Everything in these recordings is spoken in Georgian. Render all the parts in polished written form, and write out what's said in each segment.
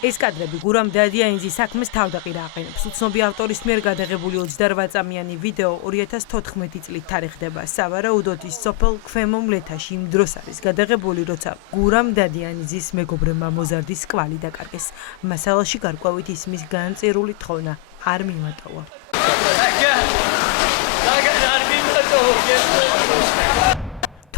ეს კადრები გურამ დადიანიძის საქმეს თავდაყირა აყენებს. უცნობი ავტორის მიერ გადაღებული 28 წამიანი ვიდეო 2014 წლით თარიღდება. სავარაუდოდ ის სოფელ ქვემო მლეთაში იმ დროს არის გადაღებული, როცა გურამ დადიანიძის მეგობრებმა მოზარდის კვალი დაკარგეს. მასალაში გარკვევით ისმის განწერული თხოვნა არ მიმატოვა.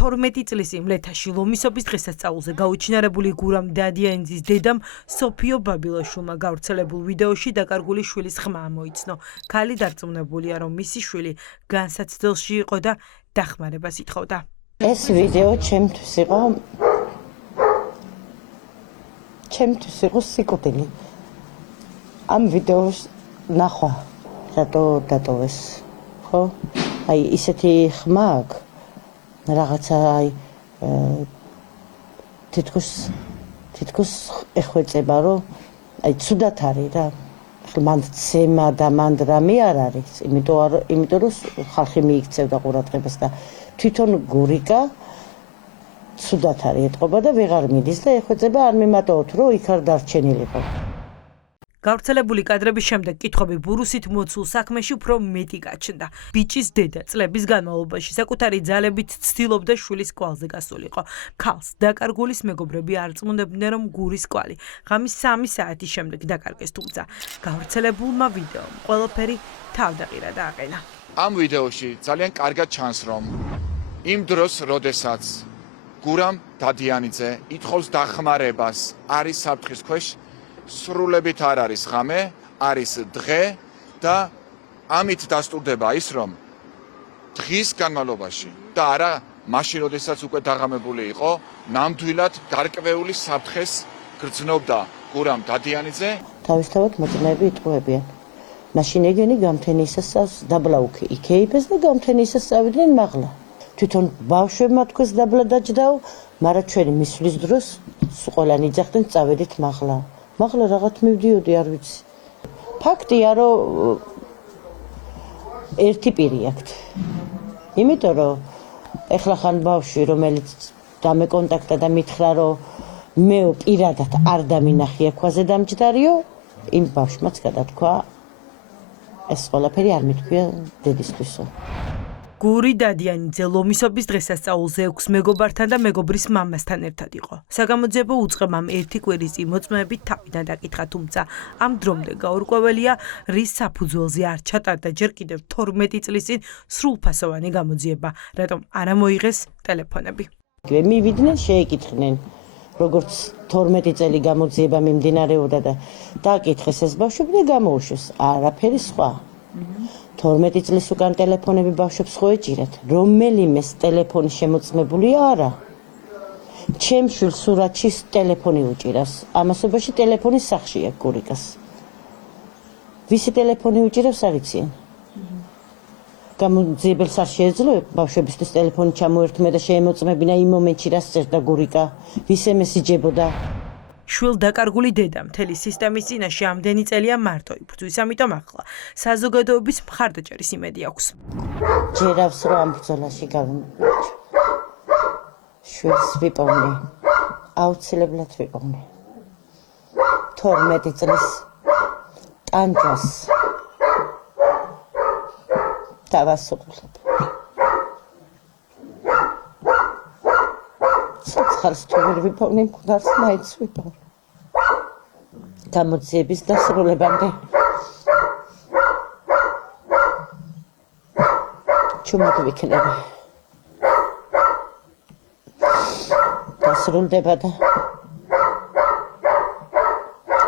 12 წლის იმ მლეთაში ლომისობის დღესასწაულზე გაუჩინარებული გურამ დადიანიძის დედამ სოფიო ბაბილაშვილმა გავრცელებულ ვიდეოში დაკარგული შვილის ხმა მოიცნო. ქალი დარწმუნებულია, რომ მისი შვილი განსაცდელში იყო და დახმარებას ითხოვდა. ეს ვიდეო ჩემთვის იყო სიკვდილი. ამ ვიდეოს ნახვა რატო დატოვეს, ხო? აი ისეთი ხმა აქვს. რაღაცა თითქოს ეხვეწება, რომ აი ცუდად არის რა. მან ცემა და მან რამე არ არის, იმიტომ რომ ხალხი მიიქცევდა ყურადღებას და თვითონ გურიკა ცუდად არის ეთყობა და ვეღარ მიდის და ეხვეწება არ მიმატოთ, რომ იქ არ დარჩენილიყო. გავრცელებული კადრების შემდეგ კითხვები ბურუსით მოცულ საქმეში უფრო მეტი გაჩნდა. ბიჭის დედა წლების განმავლობაში საკუთარი ძალებით ცდილობდა შვილის კვალზე გასულიყო. ქალს დაკარგულის მეგობრები არწმუნებდნენ, რომ გურის კვალი ღამის 3 საათის შემდეგ დაკარგეს, თუმცა გავრცელებულმა ვიდეომ ყველაფერი თავდაყირა და აყენა. ამ ვიდეოში ძალიან კარგად ჩანს, რომ იმ დროს, როდესაც გურამ დადიანიძე ითხოვს დახმარებას, არის საფრთხის ქვეშ, სრულებით არ არის ღამე, არის დღე და ამით დასტურდება ის, რომ დღის განმავლობაში და არა მაშინ, როდესაც უკვე დაღამებული იყო, ნამდვილად გარკვეული საფრთხეს გრძნობდა გურამ დადიანიძე. თავისთავად მოწმეები იტყუებიან. მაშინ ეგენი გამთენისას დაბლაუქი იქეიფეს და გამთენისას წავიდნენ მაღლა. თვითონ ბავშვებმა თქვეს დაბლა დაჯდაო, მაგრამ ჩვენი მისვლის დროს ყველანი იძახდნენ წავედით მაღლა. მაღლა რაღაც მივდიოდი, არ ვიცი. ფაქტია, რომ ერთი პირი აქვთ. იმიტომ რომ ეხლა ხან ბავშვი, რომელიც დამეკონტაქტა და მითხრა, რომ მე პირადად არ დამინახია ქვაზე დამჯდარიო, იმ ბავშვმაც გადათქვა ეს ყველაფერი არ მithქვია დედისთვისო. გური დადიანიძე ლომისობის დღესასწაულზე 6 მეგობართან და მეგობრის მამასთან ერთად იყო. საგამოძიებო უწყებამ ერთი კვირის წინ მოწმეებით თავიდან დაკითხა, თუმცა ამ დრომდე გაურკვეველია, რის საფუძველზე არ ჩატარდა ჯერ კიდევ 12 წლის წინ სრულფასოვანი გამოძიება, რატომ არ მოიღეს ტელეფონები. მივიდნენ, შეეკითხნენ, როგორც 12 წელი გამოძიება მიმდინარეობდა და დააკითხეს ეს ბავშვები და გამოუშვეს. არაფერი სხვა. 12 წლის უკან ტელეფონები ბავშვებს ხო ეჭირათ? რომელიმეს ტელეფონი შემოწმებულია არა. ჩემ შვილს სურათში ტელეფონი უჭირავს. ამასობაში ტელეფონის სახში აქვს გურიკას. ვისი ტელეფონი უჭირავს არ იციან. გამოძიებელს არ შეეძლო ბავშვებისთვის ტელეფონი ჩამოერთმე და შეემოწმებინა იმ მომენტში, რაც წერდა გურიკა, ვის ემესიჯებოდა. შვილ დაკარგული დედა მთელი სისტემის წინაშე ამდენი წელია მარტო იბრძვის, ამიტომ ახლა საზოგადოების მხარდაჭერის იმედი აქვს. ჯერავს რომ ამ ბრძოლაში გავიმარჯვე. შვილს ვიპოვნე. აუცილებლად ვიპოვნე. 12 წლის ტანჯვას დავასრულებ. ცოცხალს თუ ვერ ვიპოვნე, მკვდარს მაინც ვიპოვნე. გამოძიების დასრულებამდე ჩუმად ვიქნები. დასრულდება და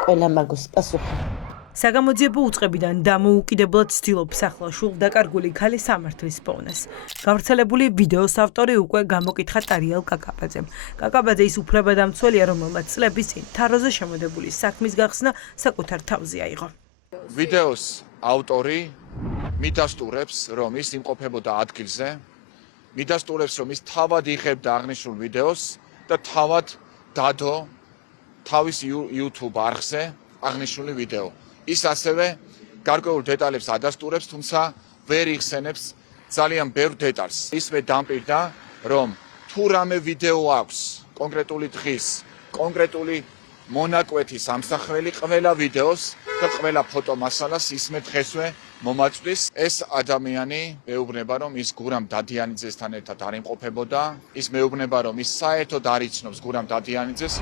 ყველა მაგას პასუხი. საგამოძიებო უწყებიდან დამოუკიდებლად ცდილობს ახლა შვილ დაკარგული ქალის სამართლის პოვნას. გავრცელებული ვიდეოს ავტორი უკვე გამოკითხა ტარიელ კაკაბაძემ. კაკაბაძე ის უფლებადამცველია, რომელმაც წლების წინ თაროზე შემოდებული საქმის გახსნა საკუთარ თავზე აიღო. ვიდეოს ავტორი მიდასტურებს, რომ ის იმყოფებოდა ადგილზე, მიდასტურებს, რომ ის თავად იღებდა აღნიშნულ ვიდეოს და თავად დადო თავის YouTube არხზე აღნიშნული ვიდეო. ის ასევე გარკვეულ დეტალებს ადასტურებს, თუმცა ვერ იხსენებს ძალიან ბევრ დეტალს. ისმე დამპირდა, რომ თუ რამე ვიდეო აქვს კონკრეტული დღის, კონკრეტული მონაკვეთის ამსახველი ყველა ვიდეოს და ყველა ფოტომასალას ისმე დღესვე მომაწვის. ეს ადამიანი მეუბნება, რომ ის გურამ დადიანიძესთან ერთად არ იმყოფებოდა. ის მეუბნება, რომ ის საერთოდ არ იცნობს გურამ დადიანიძეს.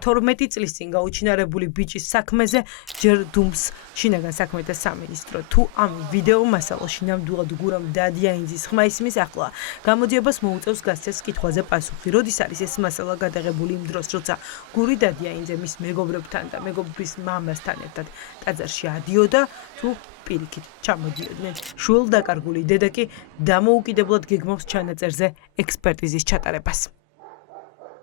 12 წლის წინ გაუჩინარებული ბიჭის საქმეზე ჯერ დუმს შინაგან საქმეთა სამინისტრო. თუ ამ ვიდეო მასალაში ნამდვილად გურამ დადიანიძის ხმა ისმის ახლა, გამოძიებას მოუწევს გასცეს კითხვაზე პასუხი. როდის არის ეს მასალა გადაღებული იმ დროს, როცა გური დადიანიძე მის მეგობრებთან და მეგობრის მამასთან ერთად ტაძარში ადიოდა, თუ პირიქით ჩამოდიოდნენ. შვილდაკარგული დედა კი დამოუკიდებლად გეგმავს ჩანაწერზე ექსპერტიზის ჩატარებას.